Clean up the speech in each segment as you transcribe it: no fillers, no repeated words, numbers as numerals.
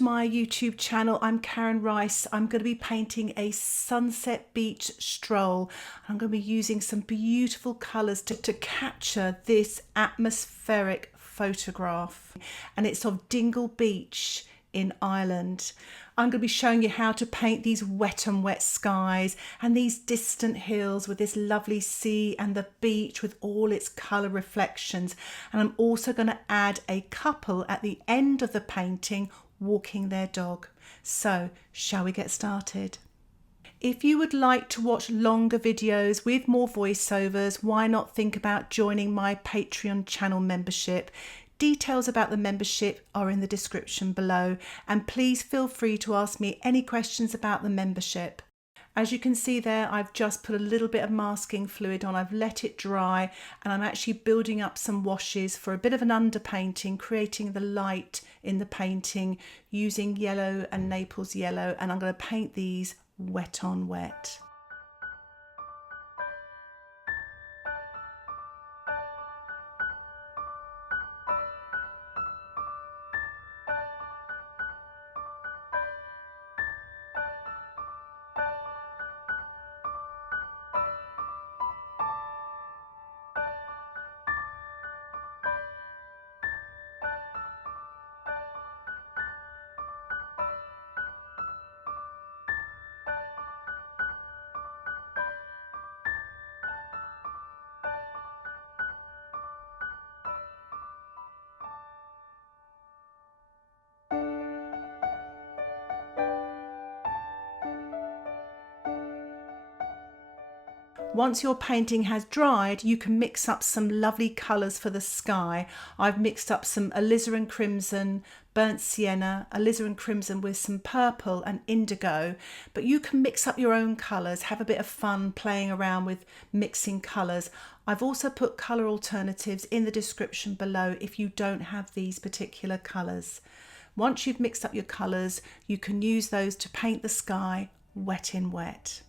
to my YouTube channel. I'm Karen Rice. I'm going to be painting a sunset beach stroll. I'm going to be using some beautiful colours to capture this atmospheric photograph, and it's of Dingle Beach in Ireland. I'm going to be showing you how to paint these wet skies and these distant hills with this lovely sea and the beach with all its colour reflections. And I'm also going to add a couple at the end of the painting walking their dog. So, shall we get started? If you would like to watch longer videos with more voiceovers, why not think about joining my Patreon channel membership? Details about the membership are in the description below, and please feel free to ask me any questions about the membership. As you can see there, I've just put a little bit of masking fluid on. I've let it dry, and I'm actually building up some washes for a bit of an underpainting, creating the light in the painting using yellow and Naples yellow, and I'm going to paint these wet on wet. Once your painting has dried, you can mix up some lovely colours for the sky. I've mixed up some alizarin crimson, burnt sienna, alizarin crimson with some purple and indigo, but you can mix up your own colours, have a bit of fun playing around with mixing colours. I've also put colour alternatives in the description below if you don't have these particular colours. Once you've mixed up your colours, you can use those to paint the sky wet in wet.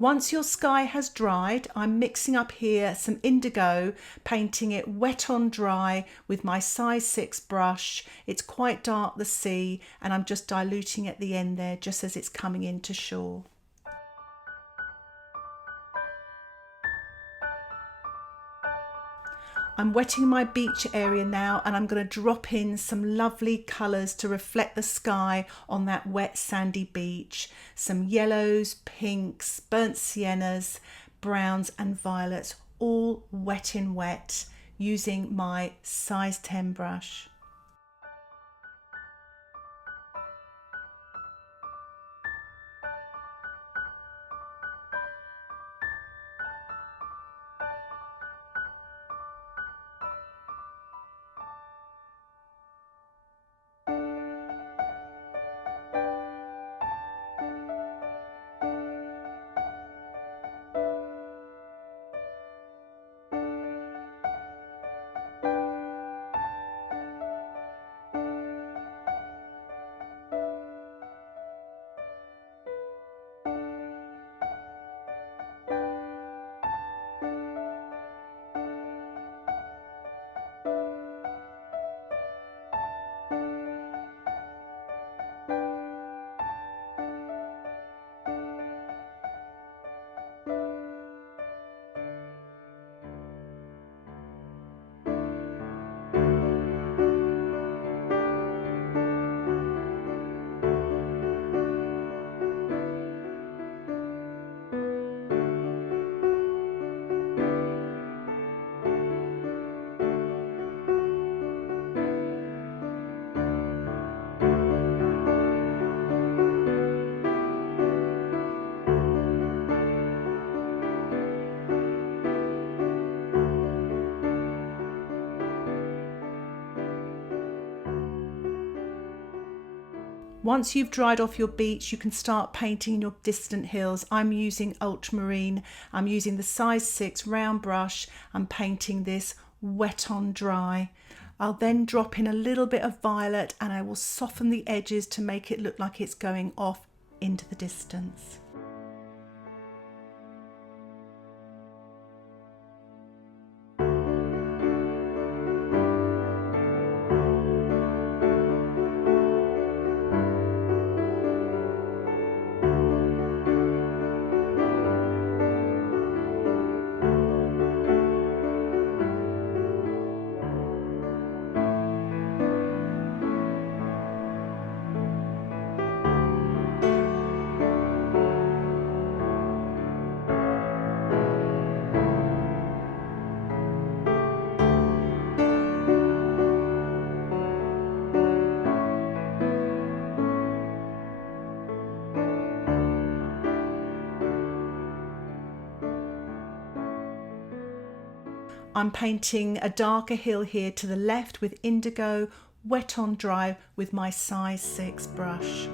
Once your sky has dried, I'm mixing up here some indigo, painting it wet on dry with my size 6 brush. It's quite dark, the sea, and I'm just diluting at the end there just as it's coming into shore. I'm wetting my beach area now, and I'm going to drop in some lovely colours to reflect the sky on that wet sandy beach. Some yellows, pinks, burnt siennas, browns and violets, all wet in wet, using my size 10 brush. Once you've dried off your beach, you can start painting your distant hills. I'm using Ultramarine. I'm using the size 6 round brush. I'm painting this wet on dry. I'll then drop in a little bit of violet and I will soften the edges to make it look like it's going off into the distance. I'm painting a darker hill here to the left with indigo, wet on dry with my size 6 brush.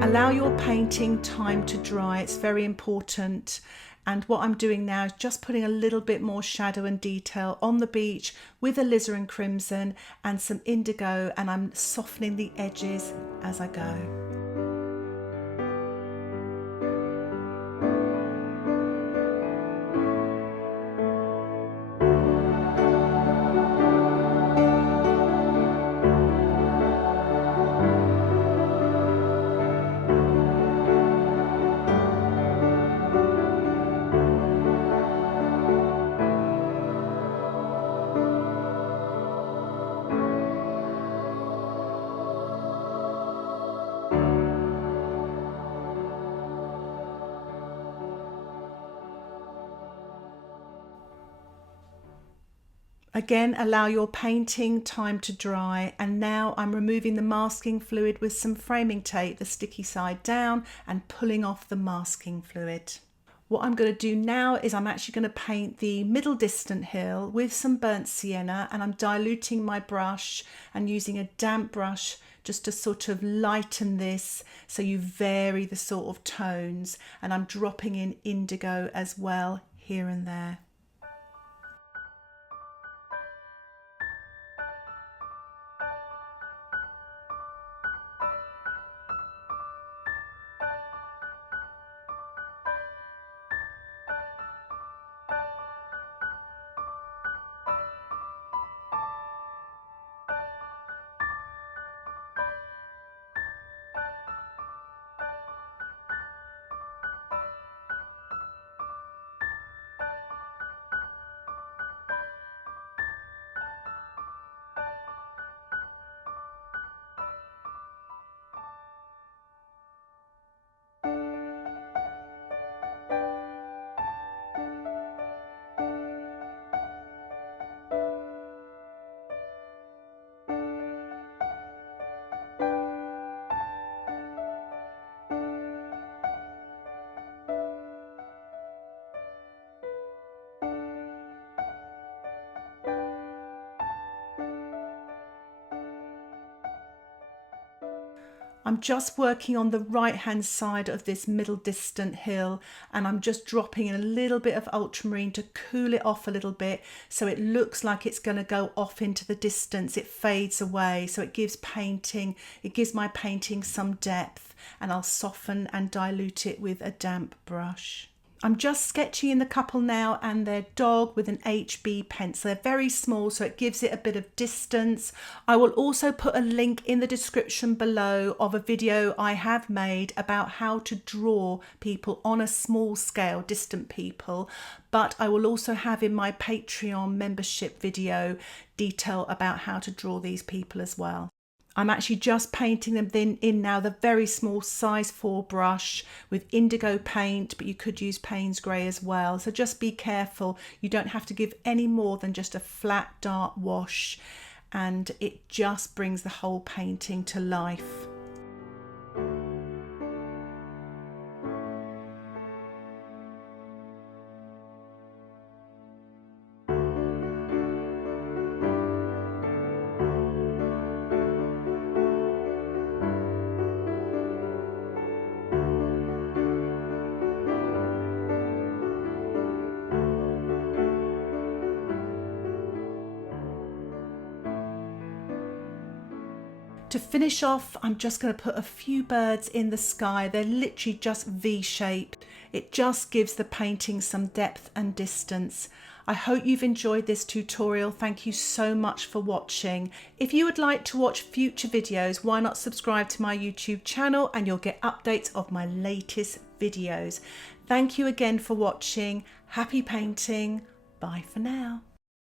Allow your painting time to dry, it's very important. And what I'm doing now is just putting a little bit more shadow and detail on the beach with alizarin crimson and some indigo, and I'm softening the edges as I go. Again, allow your painting time to dry, and now I'm removing the masking fluid with some framing tape, the sticky side down, and pulling off the masking fluid. What I'm going to do now is I'm actually going to paint the middle distant hill with some burnt sienna, and I'm diluting my brush and using a damp brush just to sort of lighten this so you vary the sort of tones, and I'm dropping in indigo as well here and there. I'm just working on the right hand side of this middle distant hill, and I'm just dropping in a little bit of ultramarine to cool it off a little bit so it looks like it's going to go off into the distance. It fades away, so it gives my painting some depth, and I'll soften and dilute it with a damp brush. I'm just sketching in the couple now and their dog with an HB pencil. They're very small, so it gives it a bit of distance. I will also put a link in the description below of a video I have made about how to draw people on a small scale, distant people. But I will also have in my Patreon membership video detail about how to draw these people as well. I'm actually just painting them in now, the very small size 4 brush with indigo paint, but you could use Paynes grey as well. So just be careful. You don't have to give any more than just a flat dark wash, and it just brings the whole painting to life. To finish off, I'm just going to put a few birds in the sky. They're literally just V-shaped. It just gives the painting some depth and distance. I hope you've enjoyed this tutorial. Thank you so much for watching. If you would like to watch future videos, why not subscribe to my YouTube channel and you'll get updates of my latest videos. Thank you again for watching. Happy painting. Bye for now.